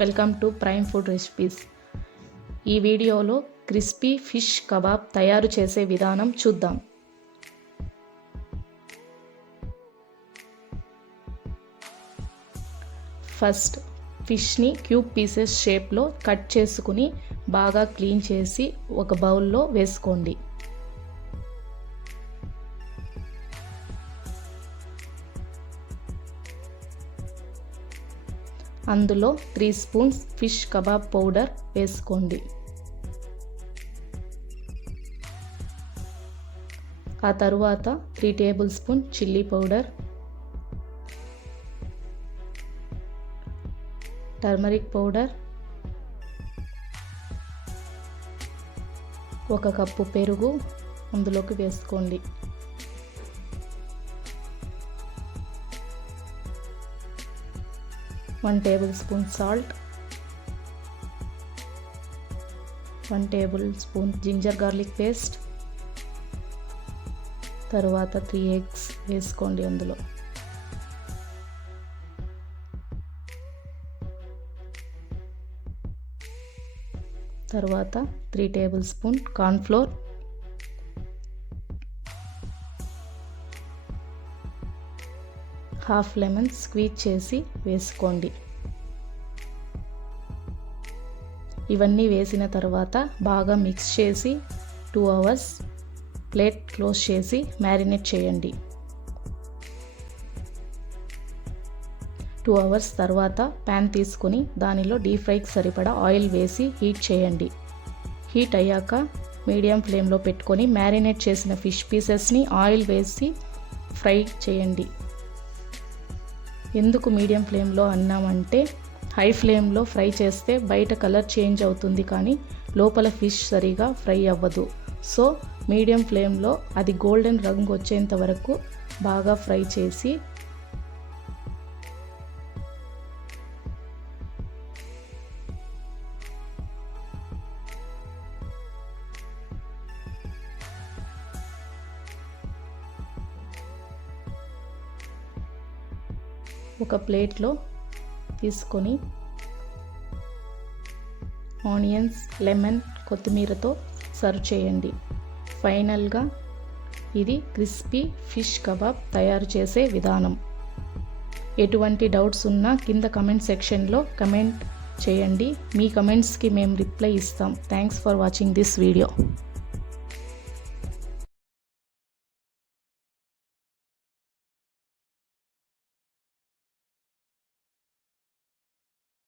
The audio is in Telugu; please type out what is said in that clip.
Welcome to prime food recipes. ఈ వీడియోలో క్రిస్పీ ఫిష్ కబాబ్ తయారు చేసే విధానం చూద్దాం. ఫస్ట్ ఫిష్ని క్యూబ్ పీసెస్ షేప్లో కట్ చేసుకుని బాగా క్లీన్ చేసి ఒక బౌల్లో వేసుకోండి. అందులో 3 స్పూన్స్ ఫిష్ కబాబ్ పౌడర్ వేసుకోండి. ఆ తరువాత 3 tablespoon chilli powder, turmeric powder, 1 cup పెరుగు అందులోకి వేసుకోండి. One tablespoon salt, 1 tablespoon ginger garlic paste, తరువాత 3 ఎగ్స్ వేసుకోండి. అందులో తరువాత 3 tablespoon cornflour, half lemon squeeze చేసి వేసుకోండి. ఇవన్నీ వేసిన తర్వాత బాగా మిక్స్ చేసి 2 అవర్స్ ప్లేట్ క్లోజ్ చేసి మ్యారినేట్ చేయండి. 2 అవర్స్ తర్వాత ప్యాన్ తీసుకొని దానిలో డీప్ ఫ్రైకి సరిపడా ఆయిల్ వేసి హీట్ చేయండి. హీట్ అయ్యాక మీడియం ఫ్లేమ్లో పెట్టుకొని మ్యారినేట్ చేసిన ఫిష్ పీసెస్ని ఆయిల్ వేసి ఫ్రై చేయండి. ఎందుకు మీడియం ఫ్లేమ్లో అన్నామంటే హై ఫ్లేమ్లో ఫ్రై చేస్తే బయట కలర్ చేంజ్ అవుతుంది కానీ లోపల ఫిష్ సరిగా ఫ్రై అవ్వదు. సో మీడియం ఫ్లేమ్లో అది గోల్డెన్ రంగు వచ్చేంత వరకు బాగా ఫ్రై చేసి ఒక ప్లేట్లో తీసుకొని ఆనియన్స్, లెమన్, కొత్తిమీరతో సర్వ్ చేయండి. ఫైనల్గా ఇది క్రిస్పీ ఫిష్ కబాబ్ తయారు చేసే విధానం. ఎటువంటి డౌట్స్ ఉన్నా కింద కమెంట్ సెక్షన్లో కమెంట్ చేయండి. మీ కమెంట్స్కి మేము రిప్లై ఇస్తాం. Thanks for watching this video.